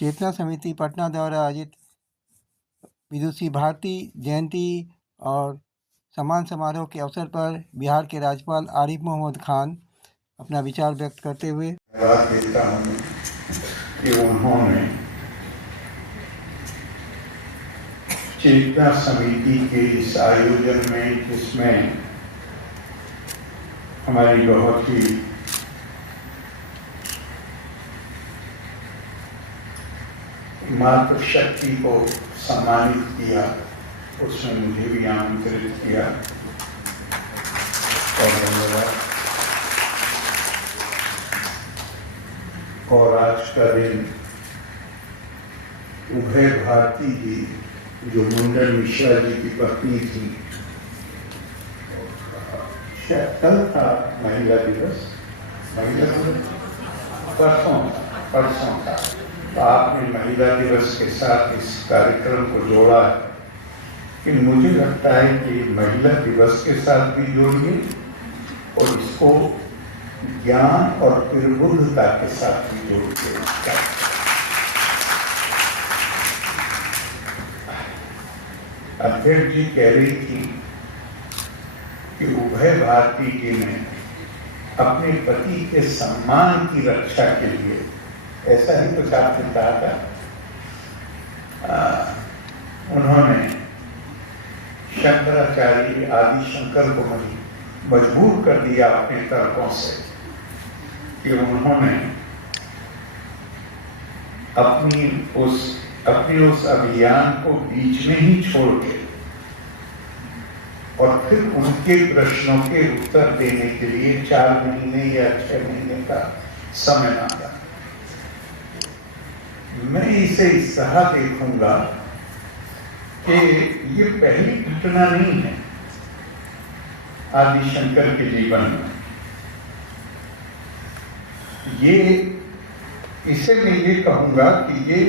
चेतना समिति पटना द्वारा आयोजित विदुषी भारती जयंती और सम्मान समारोह के अवसर पर बिहार के राज्यपाल आरिफ मोहम्मद खान अपना विचार व्यक्त करते हुए धन्यवाद देता हूँ कि उन्होंने चेतना समिति के इस आयोजन में, जिसमें हमारी बहुत ही मातृशक्ति को सम्मानित किया, उसमें मुझे भी आमंत्रित किया और धन्यवाद। और आज का दिन उभय भारती जी, जो मुंडन मिश्रा जी की पत्नी थी, शायद कल था महिला दिवस, परसों था। तो आपने महिला दिवस के साथ इस कार्यक्रम को जोड़ा है कि मुझे लगता है कि महिला दिवस के साथ भी जोड़िए और इसको ज्ञान और प्रबुद्धता के साथ भी जोड़िए। अध्यक्ष जी कह रही थी कि उभय भारती जी ने अपने पति के सम्मान की रक्षा के लिए, ऐसा ही कुछ आपने कहा था, उन्होंने शंकराचार्य आदि शंकर को मजबूर कर दिया अपने तर्कों से कि उन्होंने अपनी उस अभियान को बीच में ही छोड़ के और फिर उनके प्रश्नों के उत्तर देने के लिए 4 महीने या 6 महीने का समय मांगा। मैं इसे इस तरह देखूंगा कि ये पहली घटना नहीं है आदि शंकर के जीवन में। इसे मैं ये कहूंगा कि ये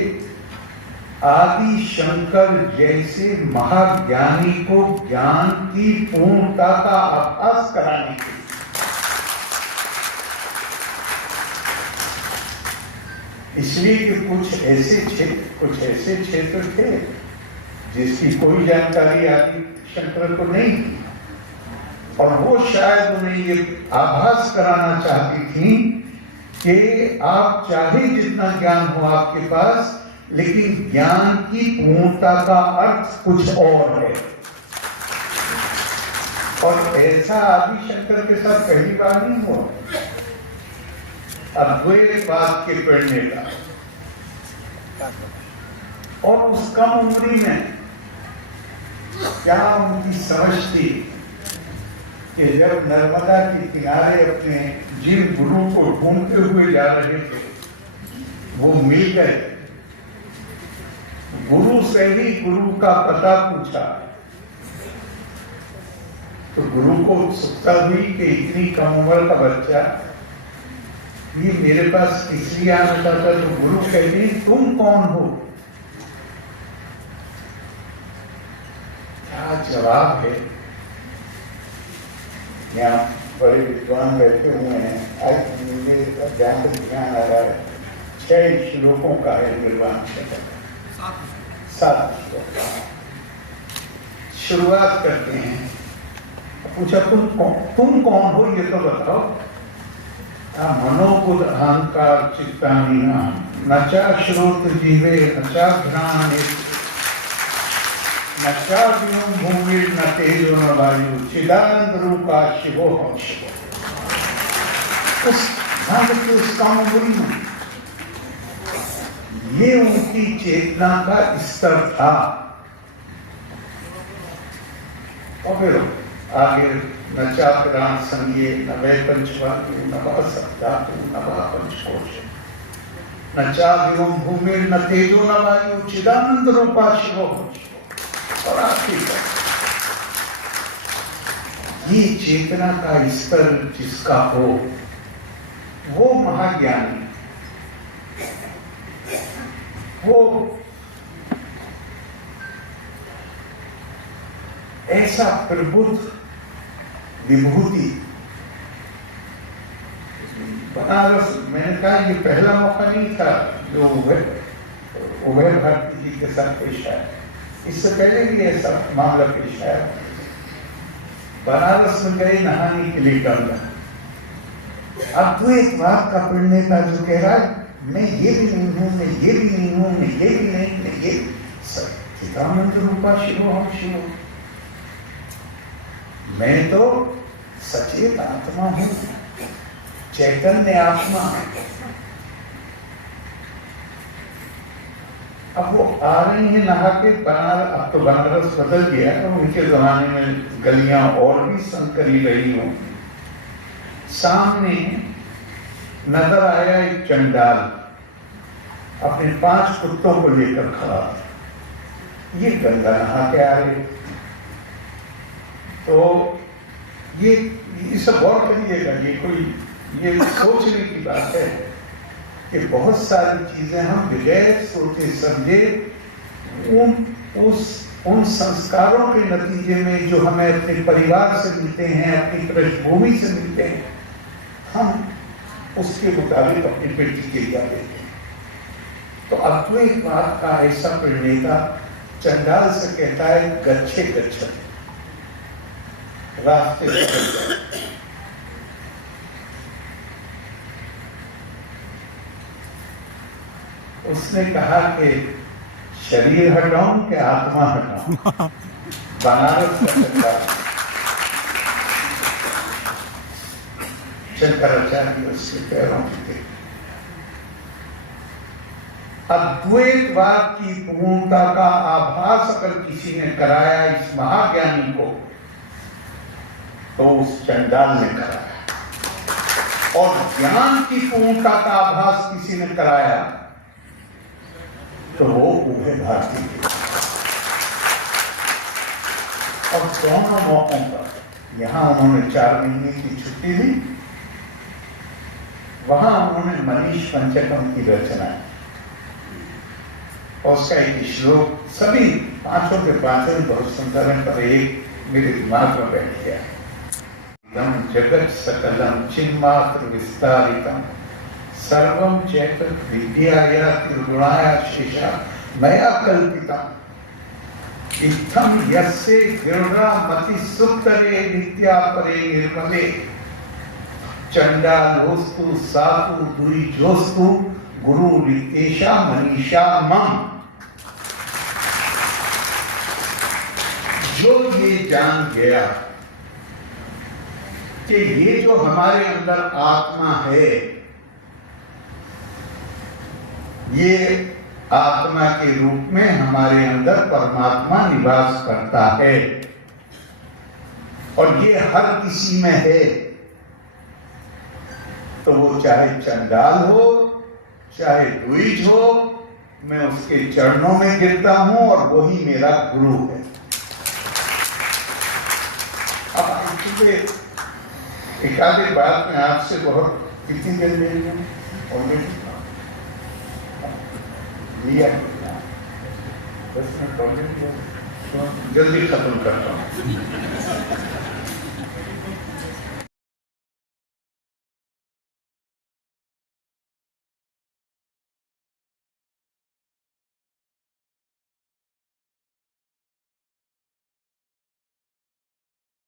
आदि शंकर जैसे महाज्ञानी को ज्ञान की पूर्णता का आभास कराने के लिए, इसलिए कि कुछ ऐसे क्षेत्र थे जिसकी कोई जानकारी आदि शंकर को नहीं थी, और वो शायद उन्हें ये आभास कराना चाहती थी कि आप चाहे जितना ज्ञान हो आपके पास, लेकिन ज्ञान की पूर्णता का अर्थ कुछ और है। और ऐसा आदि शंकर के साथ पहली बार नहीं हुआ। अद्वैतवाद के पढ़ने का, और उस कम उम्री में क्या उनकी समझ थी कि जब नर्मदा के किनारे अपने जिन गुरु को ढूंढते हुए जा रहे थे, वो मिल गए। गुरु से ही गुरु का पता पूछा तो गुरु को उत्सुकता हुई कि इतनी कम उम्र का बच्चा ये मेरे पास इसलिए आना चाहता। तो गुरु कहते तुम कौन हो? क्या जवाब है? यहाँ बड़े विद्वान बैठे हुए हैं, आज मुझे ध्यान आ रहा है, 6 श्लोकों का है निर्वाण शतक, 7 श्लोक। शुरुआत करते हैं, पूछा तुम कौन हो ये तो बताओ। मनोबुद्ध अहंकार चित्तानीना न चा श्रोत जीवे न चा घ्राण न चा व्योम भूमि न तेजो न वायु चिदानंद रूपा शिवो हम शिवो। उस भाग के उस कामगुरी में ये उनकी चेतना का स्तर था। और फिर आगे न चाप्राण संज्ञे न वै पंचवाक्यु न वा सप्तातु न वा पंचकोश न चा व्योम भूमि न तेजो न वायु चिदानंद रूपा शिवो हम शिवो। और आखिरी ये चेतना का स्तर जिसका हो वो महाज्ञानी, वो ऐसा प्रबुद्ध विभूति। बनारस, मैंने कहा ये पहला मौका नहीं था जो उभय भारती जी के साथ पेश आया। इससे पहले भी ऐसा मामला पेश आया। बनारस में गए नहाने के लिए गंगा। अब तो एक बात का प्रणेता जो कह रहा है मैं ये भी नहीं हूं, मैं ये भी नहीं हूं, मैं ये भी नहीं, मैं ये चिदानंद रूपा शिवोहम शिवो, मैं तो सचेत आत्मा हूं, चैतन्य आत्मा है। अब वो आ रही है नहा के बनारस। अब तो बनारस बदल गया, तो उनके जमाने में गलियां और भी संकरी रही हों। सामने नजर आया एक चंडाल अपने 5 कुत्तों को लेकर खड़ा। ये गंगा नहा के आ रहे। तो ये सब गौर करिएगा, ये सोचने की बात है कि बहुत सारी चीजें हम बगैर सोचे समझे उन संस्कारों के नतीजे में जो हमें अपने परिवार से मिलते हैं, अपनी पृष्ठभूमि से मिलते हैं, हम उसके मुताबिक अपनी प्रतिक्रिया देते हैं। तो अद्वैतवाद का ऐसा प्रणेता चंडाल से कहता है गच्छे गच्छते, रास्ते से चल जाए। उसने कहा कि शरीर हटाऊं कि आत्मा हटाऊं? बनारस का चंडाल शंकराचार्य उसके पैरों पे। अद्वैतवाद की पूर्णता का आभास अगर किसी ने कराया इस महाज्ञानी को, तो उस चंडाल ने कराया। और ज्ञान की पूर्णता का आभास किसी ने कराया, तो वो उभय भारती थे। और दोनों मौकों पर यहां उन्होंने 4 महीने की छुट्टी ली, वहां उन्होंने मनीष पंचकम की रचना की। और उसका एक श्लोक, सभी 5 के 5 बहुत सुंदर है, पर एक मेरे दिमाग में बैठ गया। जगत सकलम चिन्मात्र विस्तारितम सर्वम चैतन्य विद्याया त्रिगुणाया शेषा मया कल्पितम इत्थम यस्य गिरा मति सुप्तरे नित्या परे निर्मले चंडालोस्तु सातु द्विजोस्तु गुरु नितेशा मनीषा मम। जो ये जान गया कि ये जो हमारे अंदर आत्मा है, ये आत्मा के रूप में हमारे अंदर परमात्मा निवास करता है और ये हर किसी में है, तो वो चाहे चंडाल हो चाहे द्विज हो, मैं उसके चरणों में गिरता हूं और वही मेरा गुरु है। अब एक आधी बात में आपसे बहुत कितनी देर ले लिया 10 मिनट ऑलरेडी, जल्दी खत्म करता हूँ।